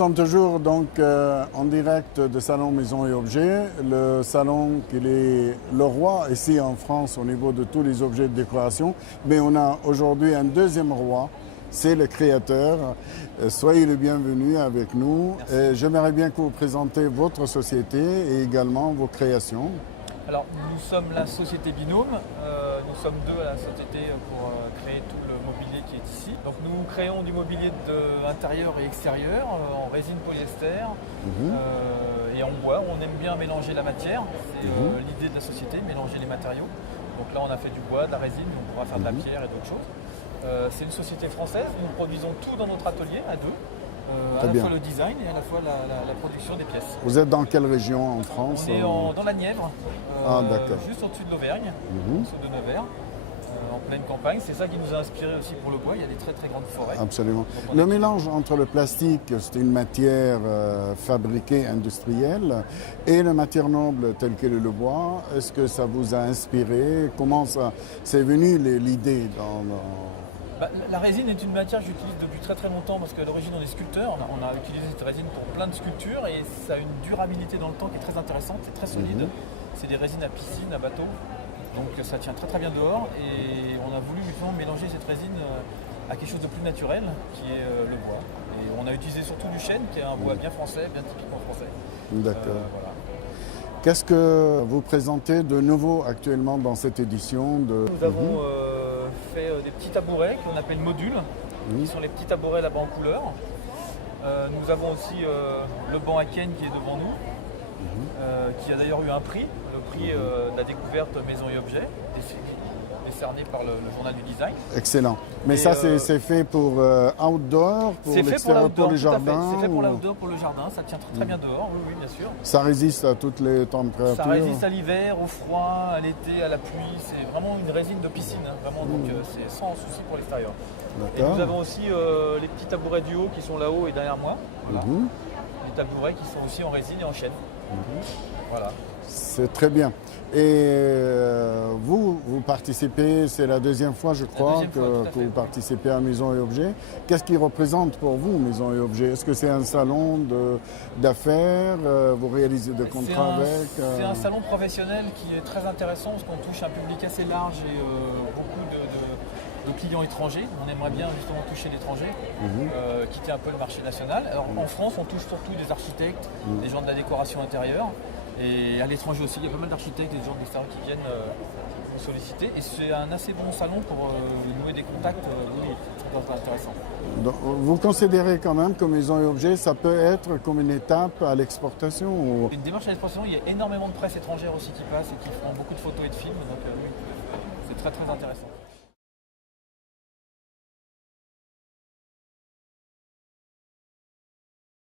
sommes toujours donc en direct de Salon Maison et Objets, le salon qui est le roi ici en France au niveau de tous les objets de décoration. Mais on a aujourd'hui un deuxième roi, c'est le créateur. Soyez le bienvenu avec nous. J'aimerais bien que vous présentez votre société et également vos créations. Alors, nous sommes la société Binôme. Nous sommes deux à la société pour créer tout le mobilier qui est ici. Donc, nous créons du mobilier intérieur et extérieur en résine polyester et en bois. On aime bien mélanger la matière. C'est l'idée de la société, mélanger les matériaux. Donc là, on a fait du bois, de la résine, on pourra faire de la pierre et d'autres choses. C'est une société française. Nous produisons tout dans notre atelier à deux. À la fois le design et à la fois la production des pièces. Vous êtes dans quelle région en France? On est dans la Nièvre, juste au-dessus de l'Auvergne, au-dessus de Nevers, en pleine campagne. C'est ça qui nous a inspiré aussi pour le bois. Il y a des très très grandes forêts. Absolument. Le mélange entre le plastique, c'est une matière fabriquée, industrielle, et la matière noble telle qu'est le bois, est-ce que ça vous a inspiré? Comment ça c'est venu l'idée La résine est une matière que j'utilise depuis très très longtemps parce qu'à l'origine on est sculpteur, on a utilisé cette résine pour plein de sculptures et ça a une durabilité dans le temps qui est très intéressante, c'est très solide. C'est des résines à piscine, à bateau, donc ça tient très très bien dehors et on a voulu justement mélanger cette résine à quelque chose de plus naturel qui est le bois. Et on a utilisé surtout du chêne qui est un bois bien français, bien typiquement français. D'accord. Voilà. Qu'est-ce que vous présentez de nouveau actuellement dans cette édition Nous avons fait des petits tabourets qu'on appelle modules, qui sont les petits tabourets là-bas en couleur. Nous avons aussi le banc à Ken qui est devant nous, qui a d'ailleurs eu un prix, le prix de la découverte Maison et Objets, décerné par le journal du design. Excellent. Mais ça, c'est fait pour outdoor, pour l'extérieur, pour les jardins? C'est fait pour l'outdoor, pour le jardin. Ça tient très bien dehors, oui, bien sûr. Ça résiste à toutes les températures? Ça résiste à l'hiver, au froid, à l'été, à la pluie. C'est vraiment une résine de piscine, vraiment. Donc c'est sans souci pour l'extérieur. Et nous avons aussi les petits tabourets du haut qui sont là-haut et derrière moi. Voilà. Les tabourets qui sont aussi en résine et en chêne. Voilà. C'est très bien. Et vous participez, c'est la deuxième fois, je crois, que vous participez à Maison et Objets. Qu'est-ce qui représente pour vous Maison et Objets? Est-ce que c'est un salon d'affaires? Vous réalisez des contrats avec? C'est un salon professionnel qui est très intéressant parce qu'on touche un public assez large et beaucoup de clients étrangers. On aimerait bien justement toucher l'étranger, quitter un peu le marché national. Alors en France, on touche surtout des architectes, des gens de la décoration intérieure. Et à l'étranger aussi, il y a pas mal d'architectes et de gens de l'extérieur qui viennent nous solliciter. Et c'est un assez bon salon pour nouer des contacts, très intéressant. Donc, vous considérez quand même que Maison et Objets, ça peut être comme une étape à l'exportation? Une démarche à l'exportation, il y a énormément de presse étrangère aussi qui passe et qui font beaucoup de photos et de films. Donc oui, c'est très très intéressant.